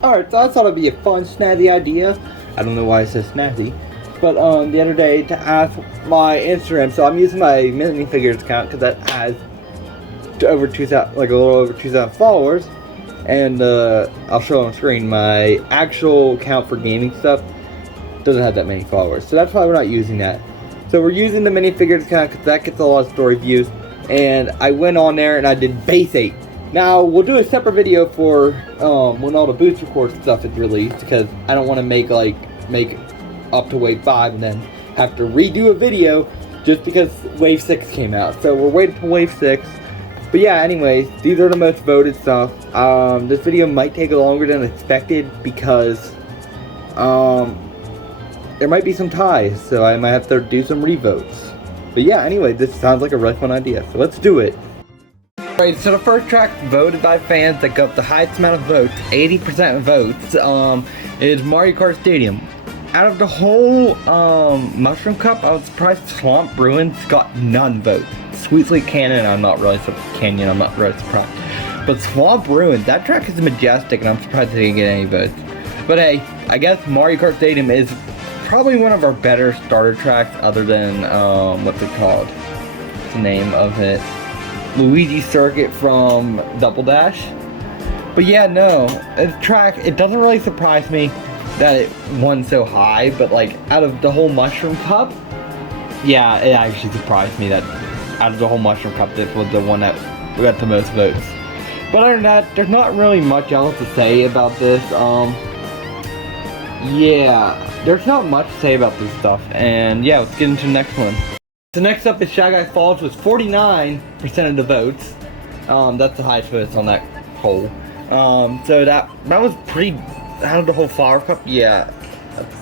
Alright, so I thought it'd be a fun, snazzy idea. I don't know why it says snazzy. But the other day to ask my Instagram, so I'm using my minifigures account because that has over 2,000, like a little over 2,000 followers. And I'll show on screen my actual account for gaming stuff doesn't have that many followers. So that's why we're not using that. So we're using the minifigures account because that gets a lot of story views. And I went on there and I did base 8. Now, we'll do a separate video for when all the booster core stuff is released, because I don't want to make up to wave 5 and then have to redo a video just because wave 6 came out. So we're waiting for wave 6. But yeah, anyways, these are the most voted stuff. This video might take longer than expected because there might be some ties, so I might have to do some revotes. But yeah, anyway, this sounds like a really fun idea, so let's do it. Alright, so the first track voted by fans that got the highest amount of votes, 80% votes, is Mario Kart Stadium. Out of the whole Mushroom Cup, I was surprised Swamp Ruins got none votes. Sweetly Canyon, I'm not really surprised. But Swamp Ruins, that track is majestic, and I'm surprised they didn't get any votes. But hey, I guess Mario Kart Stadium is probably one of our better starter tracks, other than what's it called? What's the name of it? Luigi Circuit from Double Dash. But yeah, no, the track, it doesn't really surprise me that it won so high, but like out of the whole Mushroom Cup, yeah, it actually surprised me that out of the whole Mushroom Cup, this was the one that got the most votes. But other than that, there's not really much else to say about this. Yeah, there's not much to say about this stuff, and yeah, let's get into the next one. So next up is Shy Guy Falls with 49% of the votes. That's the highest votes on that poll. So that was pretty, out of the whole Flower Cup, yeah.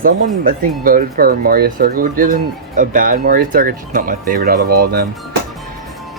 Someone, I think, voted for Mario Circuit, which isn't a bad Mario Circuit, just not my favorite out of all of them.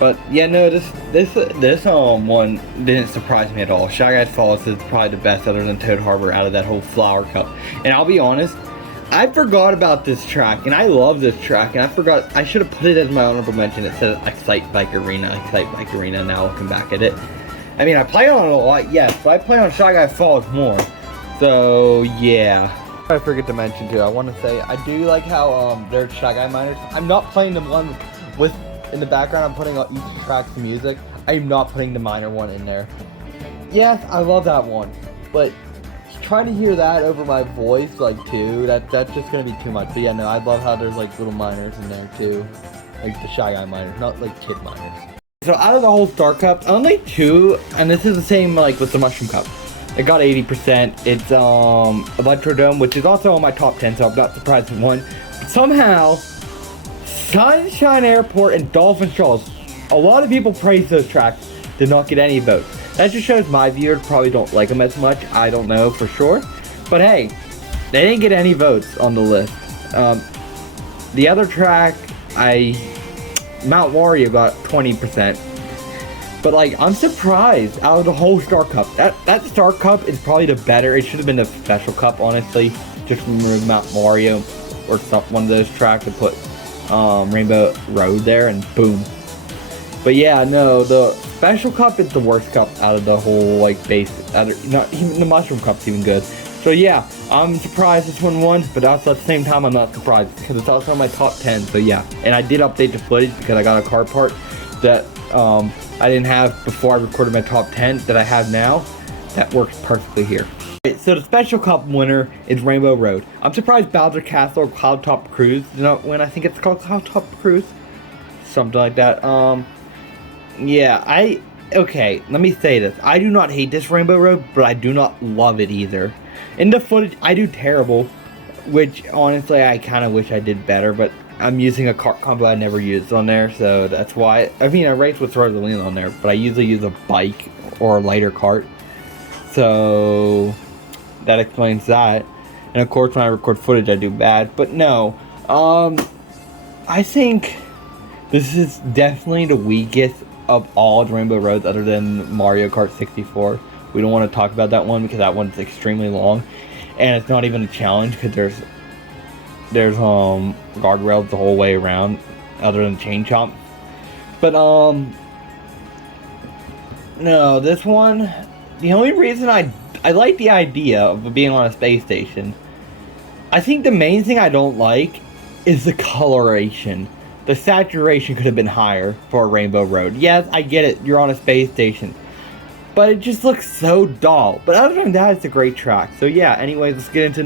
But yeah, no, this one didn't surprise me at all. Shy Guy Falls is probably the best other than Toad Harbor out of that whole Flower Cup. And I'll be honest, I forgot about this track, and I love this track, and I forgot, I should have put it as my honorable mention. It says Excite Bike Arena, now looking back at it. I mean, I play on it a lot, yes, but I play on Shy Guy Falls more. So, yeah. I forget to mention, too, I want to say, I do like how, there's Shy Guy miners. I'm not playing the one with, in the background, I'm putting on each track's music. I'm not putting the minor one in there. Yes, I love that one, but trying to hear that over my voice, like, too, that's just gonna be too much. But yeah, no, I love how there's, like, little miners in there, too. Like, the Shy Guy miners, not, like, kid miners. So, out of the whole Star Cup, only 2, and this is the same, like, with the Mushroom Cup. It got 80%. It's, Electrodome, which is also on my top 10, so I'm not surprised it won. But somehow, Sunshine Airport and Dolphin Shoals, a lot of people praise those tracks, did not get any votes. That just shows my viewers probably don't like them as much. I don't know for sure. But hey, they didn't get any votes on the list. The other track, Mount Wario got 20%. But like, I'm surprised out of the whole Star Cup. That Star Cup is probably the better. It should have been the Special Cup, honestly. Just remove Mount Wario or one of those tracks and put Rainbow Road there, and boom. But yeah, no, the Special Cup is the worst cup out of the whole, like, base. Not even the Mushroom Cup's even good. So yeah, I'm surprised this one won, but also at the same time I'm not surprised because it's also in my top 10. So yeah, and I did update the footage because I got a car part that I didn't have before I recorded my top 10 that I have now. That works perfectly here. Right, so the Special Cup winner is Rainbow Road. I'm surprised Bowser Castle or Cloud Top Cruise did not win. I think it's called Cloud Top Cruise, something like that. Yeah, okay, let me say this. I do not hate this Rainbow Road, but I do not love it either. In the footage, I do terrible, which honestly, I kind of wish I did better, but I'm using a kart combo I never used on there, so that's why. I mean, I race with Rosalina on there, but I usually use a bike or a lighter kart. So, that explains that. And of course, when I record footage, I do bad, but no. I think this is definitely the weakest of all the Rainbow Roads other than Mario Kart 64. We don't want to talk about that one because that one's extremely long. And it's not even a challenge because there's guardrails the whole way around other than chain chomp. But no, this one, the only reason I like the idea of being on a space station. I think the main thing I don't like is the coloration. The saturation could have been higher for a Rainbow Road. Yes, I get it, you're on a space station. But it just looks so dull. But other than that, it's a great track. So yeah, anyways, let's get into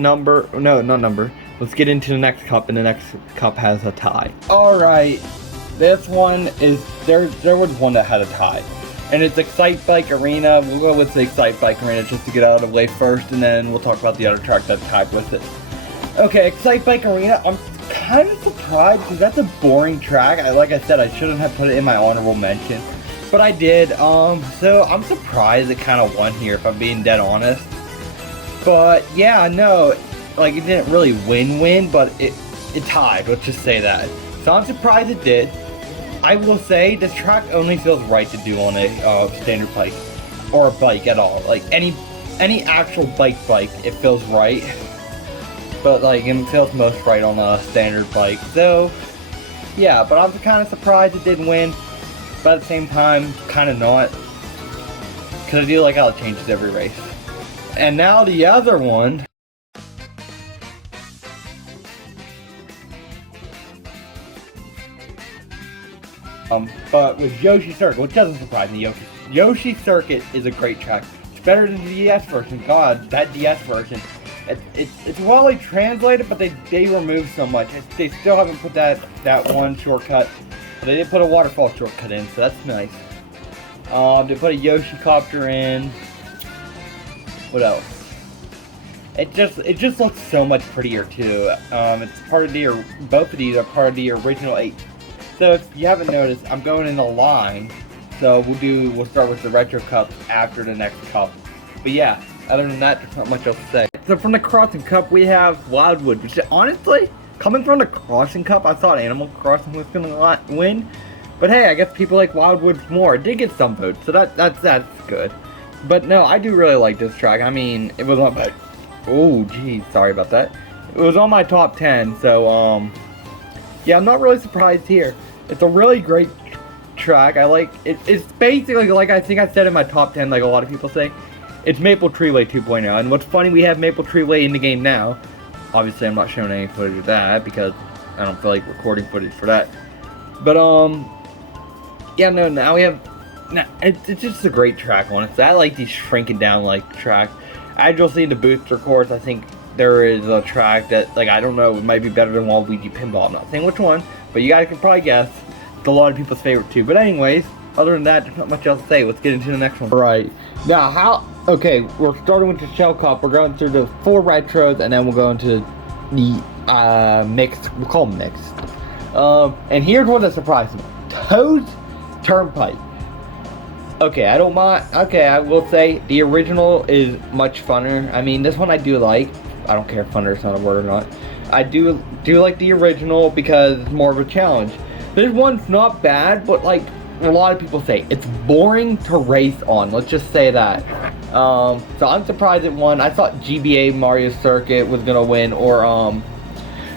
let's get into the next cup, and the next cup has a tie. Alright, this one is, there was one that had a tie. And it's Excite Bike Arena. We'll go with the Excite Bike Arena just to get out of the way first, and then we'll talk about the other track that's tied with it. Okay, Excite Bike Arena, I'm kind of surprised because that's a boring track. Like I said, I shouldn't have put it in my honorable mention, but I did. So I'm surprised it kind of won here, if I'm being dead honest. But yeah, no, like it didn't really win, but it tied. Let's just say that. So I'm surprised it did. I will say this track only feels right to do on a standard bike or a bike at all. Like any actual bike, it feels right. But like it feels most right on a standard bike. So yeah, but I'm kind of surprised it didn't win, but at the same time kind of not, because I do like how it changes every race. And now the other one, but with Yoshi Circuit, which doesn't surprise me. Yoshi Circuit is a great track. It's better than the DS version. God, that DS version. It's well translated, but they removed so much. They still haven't put that one shortcut, but they did put a waterfall shortcut in, so that's nice. They put a Yoshi copter in. What else? It just looks so much prettier too. It's part of both of these are part of the original 8. So if you haven't noticed, I'm going in a line. So we'll start with the retro cup after the next cup. But yeah, other than that, there's not much else to say. So from the Crossing Cup, we have Wildwood, which honestly, coming from the Crossing Cup, I thought Animal Crossing was gonna win. But hey, I guess people like Wildwood more. It did get some votes, so that's good. But no, I do really like this track. I mean, it was on my, oh geez, sorry about that. It was on my top 10, so yeah, I'm not really surprised here. It's a really great track. I like it. It's basically like I think I said in my top 10, like a lot of people say. It's Maple Treeway 2.0, and what's funny, we have Maple Treeway in the game now. Obviously, I'm not showing any footage of that because I don't feel like recording footage for that. But yeah, no, now we have. Now it's just a great track, honestly. I like these shrinking down like track. As you'll see in the booster course, I think there is a track that, like, I don't know, it might be better than Waluigi Pinball. I'm not saying which one, but you guys can probably guess. It's a lot of people's favorite too. But anyways, other than that, there's not much else to say. Let's get into the next one. Right. Now, okay, we're starting with the Shell Cup. We're going through the 4 retros, and then we'll go into the mixed. We'll call them mixed. And here's one that surprised me. Toad's Turnpike. Okay, I don't mind. Okay, I will say the original is much funner. I mean, this one I do like. I don't care if funner is not a word or not. I do like the original because it's more of a challenge. This one's not bad, but like a lot of people say, it's boring to race on. Let's just say that. So I'm surprised it won. I thought GBA Mario Circuit was gonna win, or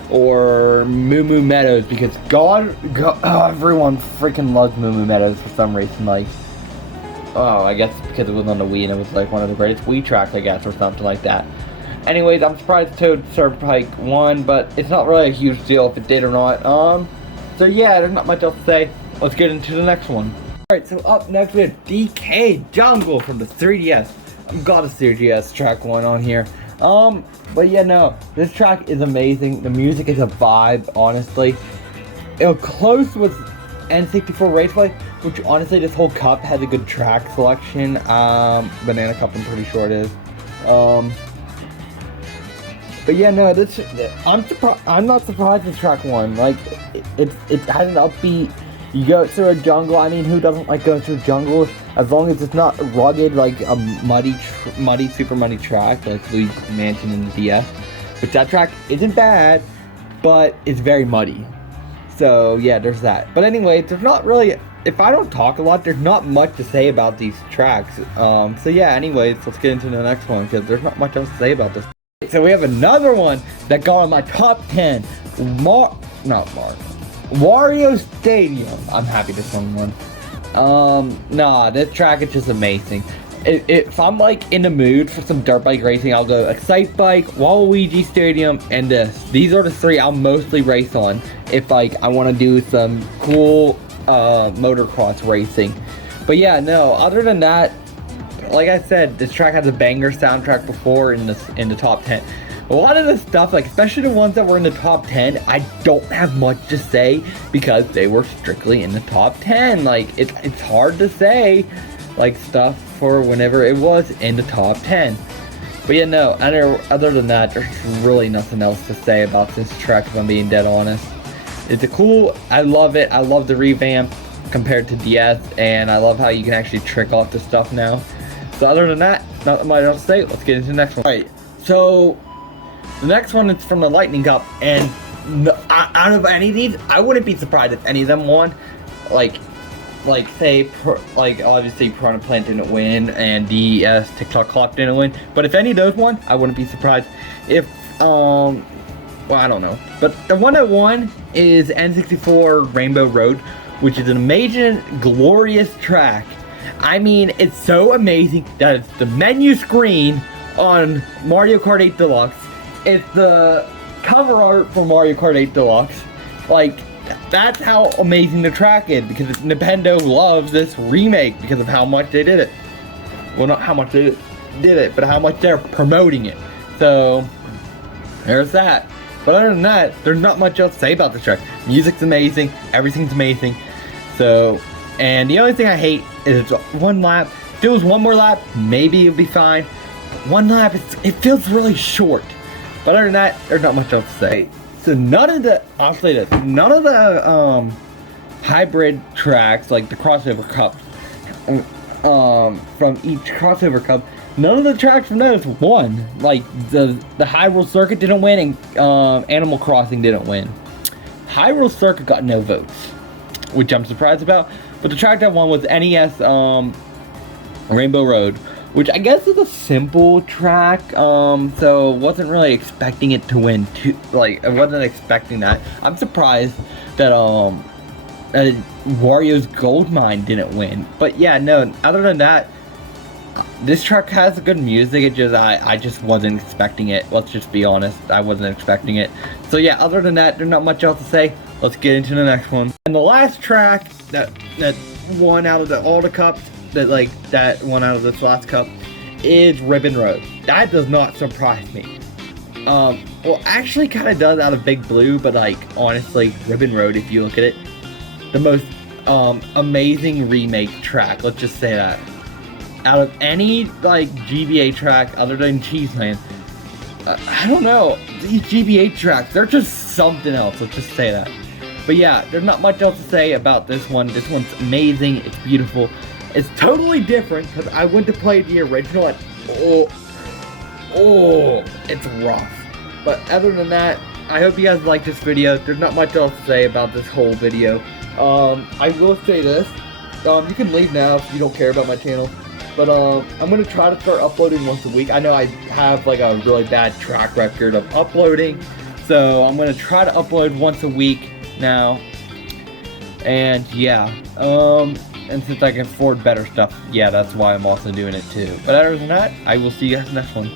Moo Moo Meadows, because God, everyone freaking loves Moo Moo Meadows for some reason. Like, oh, I guess because it was on the Wii and it was like one of the greatest Wii tracks, I guess, or something like that. Anyways, I'm surprised Toad Turnpike won, but it's not really a huge deal if it did or not. So yeah, there's not much else to say. Let's get into the next one. Alright, so up next we have DK Jungle from the 3DS. I've got a 3DS track one on here. But yeah, no, this track is amazing. The music is a vibe, honestly. It's close with N64 Raceway, which honestly this whole cup has a good track selection. Banana Cup, I'm pretty sure it is. But yeah, no, this, I'm not surprised this track won. Like, it had an upbeat. You go through a jungle. I mean, who doesn't like going through jungles? As long as it's not rugged, like a muddy, super muddy track, like Luigi's Mansion in the DS. Which that track isn't bad, but it's very muddy. So yeah, there's that. But anyway, there's not really. If I don't talk a lot, there's not much to say about these tracks. So yeah. Anyways, let's get into the next one because there's not much else to say about this. So we have another one that got on my top 10. Wario Stadium. I'm happy this one won. Nah, this track is just amazing. If I'm like in the mood for some dirt bike racing, I'll go Excite Bike, Waluigi Stadium, and this. These are the three I'll mostly race on if like I want to do some cool motocross racing. But yeah, no, other than that, like I said, this track has a banger soundtrack before in the top 10. A lot of the stuff, like especially the ones that were in the top 10, I don't have much to say because they were strictly in the top 10. Like it's hard to say like stuff for whenever it was in the top 10. But yeah, no, other than that, there's really nothing else to say about this track if I'm being dead honest. It's a cool, I love it. I love the revamp compared to DS, and I love how you can actually trick off the stuff now. So other than that, not much else to say. Let's get into the next one. Alright, so the next one is from the Lightning Cup, and out of any of these, I wouldn't be surprised if any of them won. Like say, obviously Piranha Plant didn't win, and DES TikTok Clock didn't win. But if any of those won, I wouldn't be surprised. If, well, I don't know. But the one that won is N64 Rainbow Road, which is an amazing, glorious track. I mean, it's so amazing that it's the menu screen on Mario Kart 8 Deluxe. It's the cover art for Mario Kart 8 Deluxe. Like, that's how amazing the track is, because Nintendo loves this remake because of how much they did it. Well, not how much they did it, but how much they're promoting it. So, there's that. But other than that, there's not much else to say about this track. Music's amazing, everything's amazing. So, and the only thing I hate is it's one lap. If it was one more lap, maybe it would be fine. One lap, it feels really short. But other than that, there's not much else to say. So I'll say this, none of the hybrid tracks, like the crossover cups, from each crossover cup, none of the tracks from those won. Like the Hyrule Circuit didn't win, and Animal Crossing didn't win. Hyrule Circuit got no votes, which I'm surprised about. But the track that won was NES Rainbow Road, which I guess is a simple track, so wasn't really expecting it to win I wasn't expecting that. I'm surprised that Wario's Gold Mine didn't win. But yeah, no, other than that, this track has good music. It just, I just wasn't expecting it. Let's just be honest, I wasn't expecting it. So yeah, other than that, there's not much else to say. Let's get into the next one. And the last track that won out of all the cups, that one out of this last cup, is Ribbon Road. That does not surprise me. Well, actually kind of does out of Big Blue, but like honestly, Ribbon Road, if you look at it, the most amazing remake track, let's just say that. Out of any like GBA track other than Cheeseland, I don't know, these GBA tracks, they're just something else, let's just say that. But yeah, there's not much else to say about this one. This one's amazing, it's beautiful. It's totally different because I went to play the original and it's rough. But other than that, I hope you guys like this video. There's not much else to say about this whole video. I will say this. You can leave now if you don't care about my channel. But I'm going to try to start uploading once a week. I know I have like a really bad track record of uploading. So I'm going to try to upload once a week now. And yeah, and since I can afford better stuff, yeah, that's why I'm also doing it too. But other than that, I will see you guys next one.